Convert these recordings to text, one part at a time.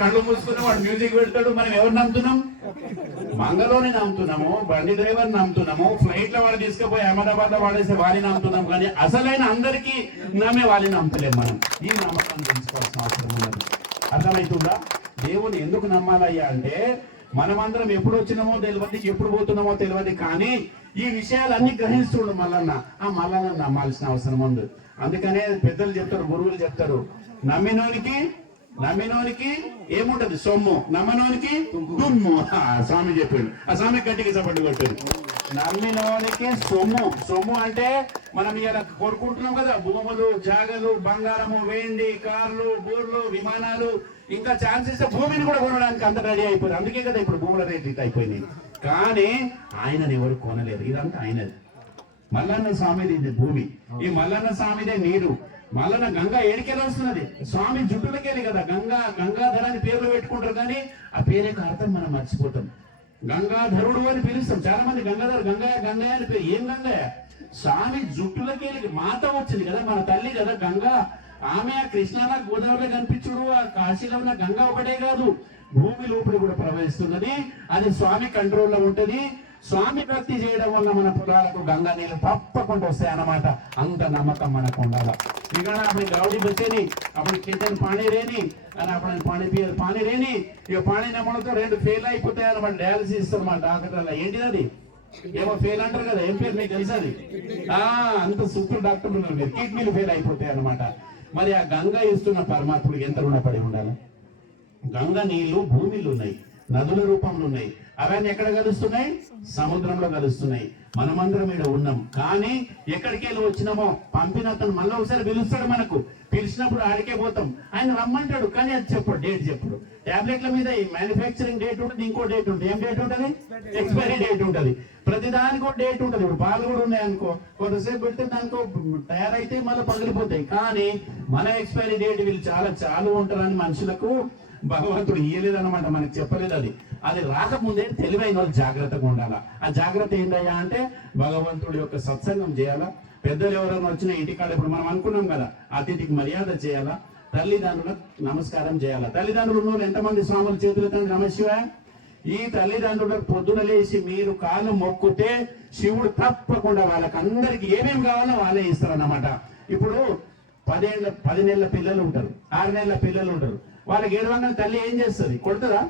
కళ్ళు మూసుకుని వాడు మ్యూజిక్ పెడతాడు. మనం ఎవరు నమ్ముతున్నాం? మంగళోని నమ్ముతున్నాము, బండి డ్రైవర్ నమ్ముతున్నాము, ఫ్లైట్ లో వాడు తీసుకుపోయి అహ్మదాబాద్ లో వాడేస్తే వాడిని నమ్ముతున్నాం. కానీ అసలైన అందరికీ నమ్మే వాళ్ళని నమ్మలేము మనం. ఈ నమ్మకం తెలుసుకోవాల్సిన అవసరం ఉన్నది. అర్థమవుతుందా? దేవుని ఎందుకు నమ్మాలయ్యా అంటే మనమందరం ఎప్పుడు వచ్చినామో తెలియదు, ఎప్పుడు పోతున్నామో తెలియదు. కానీ ఈ విషయాలన్నీ గ్రహిస్తుండు మల్లన్న. ఆ మల్లన్న నమ్మాల్సిన అవసరం ఉంది. అందుకనే పెద్దలు చెప్తారు, గురువులు చెప్తారు, నమ్మినోనికి ఏముంటది? సొమ్ము, నమ్మనోనికి దుమ్ము. స్వామి చెప్పాడు. ఆ స్వామి గట్టికి సపట్టు కొట్టాడు. నమ్మినోనికి సొమ్ము అంటే మనం ఇలా కోరుకుంటున్నాం కదా, భూములు, జాగలు, బంగారము, వెండి, కార్లు, బూర్లు, విమానాలు, ఇంకా ఛాన్స్ ఇస్తే భూమిని కూడా కొనడానికి అంత రెడీ అయిపోయింది. అందుకే కదా ఇప్పుడు భూముల రేట్లు ఇట్ అయిపోయినాయి. కానీ ఆయనని ఎవరు కొనలేరు. ఇదంతా ఆయనది. మల్లన్న స్వామిది ఇది భూమి. ఈ మల్లన్న స్వామిదే నీరు. మల్లన్న గంగా ఏడికెళ్ళి వస్తున్నది? స్వామి జుట్టులకెళ్ళి కదా. గంగాధర అని పేర్లు పెట్టుకుంటారు, కానీ ఆ పేరుకి అర్థం మనం మర్చిపోతాం. గంగాధరుడు అని పిలుస్తాం. చాలా మంది గంగాధర, గంగయ్య అని పేరు. ఏం గంగయ్య? స్వామి జుట్టులకెళ్ళి మాత వచ్చింది కదా, మన తల్లి కదా గంగా. ఆమె ఆ కృష్ణాలో, గోదావరిలో కనిపించుడు, ఆ కాశీలో ఉన్న గంగా ఒకటే కాదు, భూమి లోపలి కూడా ప్రవహిస్తున్నది. అది స్వామి కంట్రోల్లో ఉంటది. స్వామి భక్తి చేయడం వల్ల మన పొలాలకు గంగా నీళ్ళు తప్పకుండా వస్తాయి అన్నమాట. అంత నమ్మకం మనకు ఉండాలి. ఇక अपने गावड़ी बच्चे नहीं, अपने खेतन पानी रेनी అని అప్పుడు పానీ రేని ఇక పానీ నమ్మడంతో 2 ఫెయిల్ అయిపోతాయి అన్నమాట. డయాలసిస్ ఇస్తారన్నమాట డాక్టర్ల. ఏంటిది అది? ఏమో ఫెయిల్ అంటారు కదా, ఏం పేరు మీకు తెలుసా? అది అంత సూపర్ డాక్టర్లు ఉన్నారు. మీరు కిడ్నీలు ఫెయిల్ అయిపోతాయి అన్నమాట. మరి ఆ గంగా ఇస్తున్న పరమాత్ముడికి ఎంత రుణపడి ఉండాలి? గంగా నీళ్లు భూమిలో ఉన్నాయి, నదుల రూపంలో ఉన్నాయి. అవన్నీ ఎక్కడ కలుస్తున్నాయి? సముద్రంలో కలుస్తున్నాయి. మనమందరం ఇక్కడ ఉన్నాం. కానీ ఎక్కడికి వెళ్ళి వచ్చినామో పంపిన అతను మళ్ళీ ఒకసారి పిలుస్తాడు. మనకు పిలిచినప్పుడు ఆడికే పోతాం. ఆయన రమ్మంటాడు, కానీ అది చెప్పడు, డేట్ చెప్పడు. టాబ్లెట్ల మీద ఈ మ్యానుఫ్యాక్చరింగ్ డేట్ ఉంటుంది, ఇంకో డేట్ ఉంటుంది. ఏం డేట్ ఉంటుంది? ఎక్స్పైరీ డేట్ ఉంటుంది. ప్రతిదానికి ఒక డేట్ ఉంటుంది. ఇప్పుడు పాలు కూడా ఉన్నాయి అనుకో, కొంతసేపు పెడితే దానికో తయారైతే మళ్ళీ పగిలిపోతాయి. కానీ మన ఎక్స్పైరీ డేట్ వీళ్ళు చాలా చాలు ఉంటారని మనుషులకు భగవంతుడు ఇయ్యలేదన్నమాట, మనకి చెప్పలేదు. అది రాకముందే తెలివైన వాళ్ళు జాగ్రత్తగా ఉండాలా. ఆ జాగ్రత్త ఏంటయ్యా అంటే భగవంతుడి యొక్క సత్సంగం చేయాలా. పెద్దలు ఎవరైనా వచ్చిన ఇంటికాడ ఇప్పుడు మనం అనుకున్నాం కదా, అతిథికి మర్యాద చేయాలా, తల్లిదండ్రులకు నమస్కారం చేయాలా. తల్లిదండ్రులు ఉన్న వాళ్ళు ఎంతమంది స్వాముల చేతులు తండ్రి నమశివ. ఈ తల్లిదండ్రులకు పొద్దున లేచి మీరు కాలు మొక్కుతే శివుడు తప్పకుండా వాళ్ళకి అందరికి ఏమేమి కావాలో వాళ్ళే ఇస్తారన్నమాట. ఇప్పుడు 10 నెలల పిల్లలు ఉంటారు, 6 నెలల పిల్లలు ఉంటారు. వాళ్ళకి 7 వందల తల్లి ఏం చేస్తుంది? కొడుతుందా?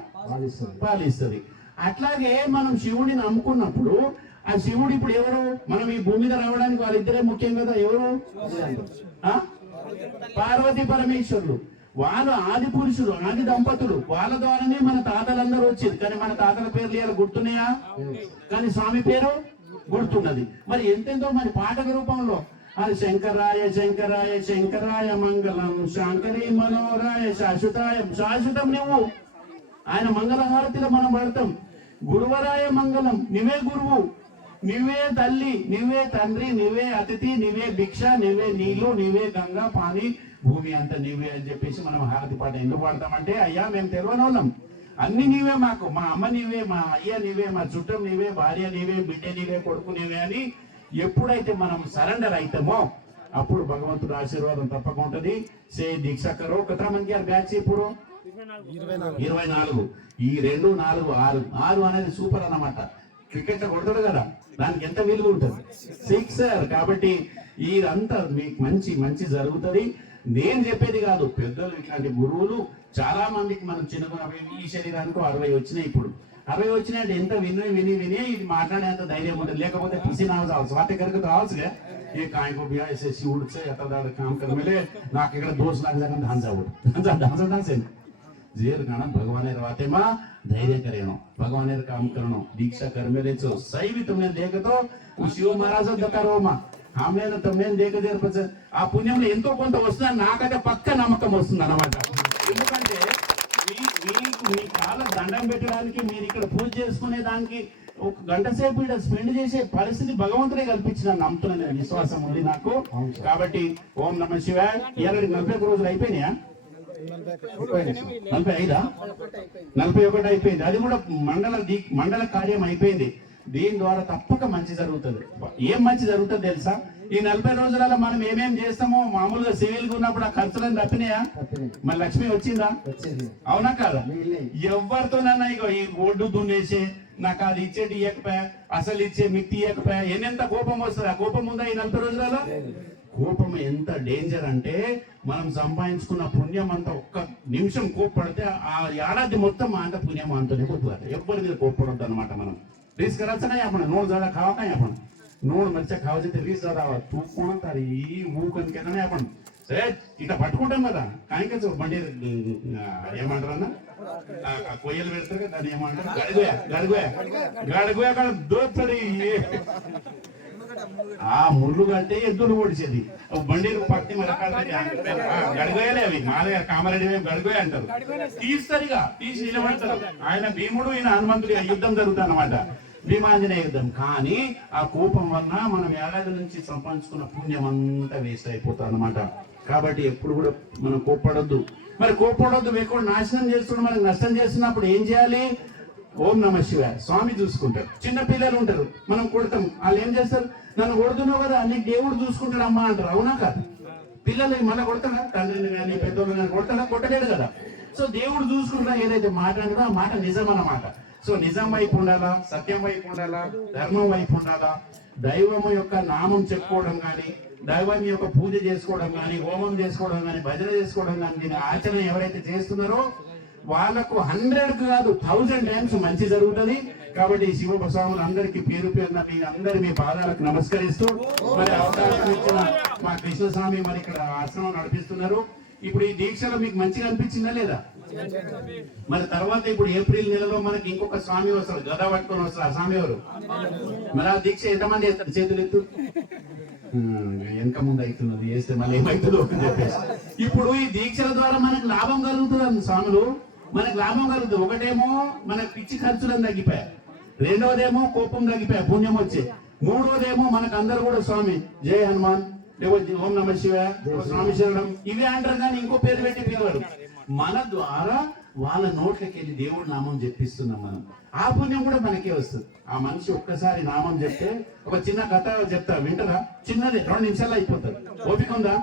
పాలిస్తుంది. అట్లాగే మనం శివుడిని నమ్ముకున్నప్పుడు ఆ శివుడు ఇప్పుడు ఎవరు? మనం ఈ భూమి మీద రావడానికి వాళ్ళిద్దరే ముఖ్యం కదా. ఎవరు? పార్వతీ పరమేశ్వరులు. వాళ్ళు ఆది పురుషులు, ఆది దంపతులు. వాళ్ళ ద్వారానే మన తాతలందరూ వచ్చేది. కానీ మన తాతల పేర్లు ఇలా గుర్తున్నాయా? కానీ స్వామి పేరు గుర్తున్నది. మరి ఎంతెంతో మరి పాటక రూపంలో అది శంకరాయ శంకరాయ శంకరాయ మంగళం, శాంకరీ మనోరాయ శాశ్వతాయ. శాశ్వతం నువ్వు. ఆయన మంగళహారతిలో మనం పడతాం. గురువరాయ మంగళం, నువ్వే గురువు, నువ్వే తల్లి, నువ్వే తండ్రి, నువ్వే అతిథి, నువ్వే భిక్ష, నువ్వే నీళ్లు, నువ్వే గంగా పాని, భూమి అంత నీవే అని చెప్పేసి మనం హారతి పాట ఎందుకు పాడతామంటే, అయ్యా మేము తెలియని వాళ్ళం, అన్ని నీవే మాకు. మా అమ్మ నీవే, మా అయ్య నీవే, మా చుట్టం నీవే, భార్య నీవే, బిడ్డ నీవే, కొడుకు నీవే అని ఎప్పుడైతే మనం సరెండర్ అవుతామో అప్పుడు భగవంతుడు ఆశీర్వాదం తప్పక ఉంటది. సే దీక్ష కరో. కథా మంది బ్యాచ్ ఇప్పుడు 24. ఈ 2, 4, 6 అనేది సూపర్ అన్నమాట. క్రికెట్ లో కొడతాడు కదా, దానికి ఎంత విలువ ఉంటుంది? 6. కాబట్టి ఇదంతా మీకు మంచి జరుగుతుంది. నేను చెప్పేది కాదు, పెద్దలు ఇట్లాంటి గురువులు చాలా మందికి మనం చిన్నగా ఈ శరీరానికి 60 వచ్చినాయి. ఇప్పుడు 60 వచ్చినాయంటే ఎంత విని ఇది మాట్లాడేంత ధైర్యం ఉంటుంది. లేకపోతే పిసి రావాలి, స్వాతి కనుక రావాల్సిగా ये काय को भी ऐसे शिवड़ से यता काम कर मिले ना के दोष लाग जाकर ढांसा जेर गाना भगवान रवाते मां धैर्य करेनो, भगवान काम करनो, दीक्षा कर मेरे चो सही भी तुमने देख तो शिव महाराज दकारो मां हमने तुमने देख देर पच आ पुण्यंలో ఎంతో కొంత వస్తున్నా నాకైతే పక్క నమ్మకం వస్తుంది అన్నమాట. ఎందుకంటే మీ కాళ్ళ దండం పెట్టడానికి, మీరు ఇక్కడ పూజ చేసుకునే దానికి 1 గంట సేపు ఇక్కడ స్పెండ్ చేసే పరిస్థితి భగవంతుడే కల్పించిన నమ్ముతున్న విశ్వాసం ఉంది నాకు. కాబట్టి ఓం నమః శివాయ. 41 రోజులు అయిపోయినాయా? 45 41 అయిపోయింది. అది కూడా మండల కార్యం అయిపోయింది. దీని ద్వారా తప్పక మంచి జరుగుతుంది. ఏం మంచి జరుగుతుంది తెలుసా? ఈ 40 రోజులలో మనం ఏమేం చేస్తామో మామూలుగా సివిల్ ఉన్నప్పుడు ఆ ఖర్చులను తప్పినాయా? మరి లక్ష్మి వచ్చిందా? అవునా కాదా? ఎవరితోనన్నా ఇగో ఈ ఒడ్డు దున్నేసి నాకు అది ఇచ్చేటి ఇవ్వకపోయా, అసలు ఇచ్చే మిత్తి ఇవ్వకపోయా, ఎన్నెంత కోపం వస్తుంది. ఆ కోపం ఉందా ఈ 40 రోజులలో? కోపం ఎంత డేంజర్ అంటే మనం సంపాదించుకున్న పుణ్యం అంతా ఒక్క నిమిషం కోప్పడితే ఆ ఏడాది మొత్తం మా అంత పుణ్యం అంతనే కొట్టుకోవాలి. ఎవ్వరి మీద కోప్పడద్దు అనమాట. మనం రీస్ కరాచనా आपण नोट ज्यादा खावा काय आपण नोट మధ్య కావాల్సి రీస్ ज्यादा तू कोण तारी ఈ ఊకన్ కెననే आपण సరే ఇట పట్టుకుంటాం కదా. కానికే బండి ఏమంటారన్నా కొయ్యలు పెడతారు కదా, దాన్ని ఏమంటారు? గడుగుయ అక్కడ దోత్తడి. ఆ ముళ్ళు కంటే ఎద్దులు ఓడిచేది బండి పట్టి మరి గడిగోయలే అవి. మా దగ్గర కామారెడ్డి గడిగోయ అంటారు. తీస్తారుగా తీసి నిలబడతారు. ఆయన భీముడు, ఈయన హనుమంతుడు యుద్ధం జరుగుతుంది అన్నమాట, భీమాంజనేయ యుద్ధం. కానీ ఆ కోపం వల్ల మనం ఏడాది నుంచి సంపాదించుకున్న పుణ్యం అంతా వేస్ట్ అయిపోతుంది అన్నమాట. కాబట్టి ఎప్పుడు కూడా మనం కోప్పడొద్దు. మరి కోప్పడొద్దు, వేకుండా నాశనం చేస్తున్న మనకు నష్టం చేస్తున్నప్పుడు ఏం చేయాలి? ఓం నమ శివాయ స్వామి చూసుకుంటారు. చిన్న పిల్లలు ఉంటారు, మనం కొడతాం, వాళ్ళు ఏం చేస్తారు? నన్ను కొడుతున్నావు కదా అన్ని దేవుడు చూసుకుంటాడు అమ్మా అంటారు. అవునా కాదు? పిల్లలు మళ్ళీ కొడతాడా? తండ్రిని కానీ పెద్దోళ్ళని కానీ కొడతాడా? కొట్టలేడు కదా. సో దేవుడు చూసుకుంటా ఏదైతే మాట అంటాడో ఆ మాట నిజం అన్నమాట. సో నిజం వైపు ఉండాలా, సత్యం వైపు ఉండాలా, ధర్మం వైపు ఉండాలా. దైవము యొక్క నామం చెప్పుకోవడం కానీ, దైవం యొక్క పూజ చేసుకోవడం కానీ, హోమం చేసుకోవడం కానీ, భజన చేసుకోవడం కానీ, దీని ఆచరణ ఎవరైతే చేస్తున్నారో వాళ్ళకు 100 కాదు 1000 టైమ్స్ మంచి జరుగుతుంది. కాబట్టి శివస్వాములు అందరికీ పేరు పేరున మీ అందరి మీ పాదాలకు నమస్కరిస్తూ మరి అవకాశం ఇచ్చిన మా కృష్ణస్వామి మరి ఇక్కడ ఆశ్రమం నడిపిస్తున్నారు. ఇప్పుడు ఈ దీక్షలో మీకు మంచిగా అనిపించిందా లేదా? మరి తర్వాత ఇప్పుడు ఏప్రిల్ నెలలో మనకి ఇంకొక స్వామి వస్తారు, గద పట్టుకొని వస్తారు. ఆ స్వామి ఎవరు? మరి ఆ దీక్ష ఎంతమంది చేస్తారు? చేతులు ఎత్తు. వెనక ముందు అవుతున్నది చేస్తే మళ్ళీ ఏమవుతుందో అని చెప్పేసి. ఇప్పుడు ఈ దీక్షల ద్వారా మనకు లాభం కలుగుతుంది స్వాములు, మనకు లాభం కలుగుతుంది. ఒకటేమో మనకు పిచ్చి ఖర్చులను తగ్గిపోయాయి, రెండవదేమో కోపం తగ్గిపోయా, పుణ్యం వచ్చే, మూడవదేమో మనకు అందరు కూడా స్వామి జై హనుమాన్, ఓం నమ శివాయ, స్వామి శరణం ఇవి అంటారు. కానీ ఇంకో పేరు పెట్టి పిలవరు. మన ద్వారా వాళ్ళ నోట్లకి వెళ్ళి దేవుడి నామం చెప్పిస్తున్నాం మనం. ఆ పుణ్యం కూడా మనకే వస్తుంది. ఆ మనిషి ఒక్కసారి నామం చెప్తే, ఒక చిన్న కథ చెప్తా వింటరా? చిన్నది 2 నిమిషాల్లో అయిపోతుంది. ఓపిక ఉందా?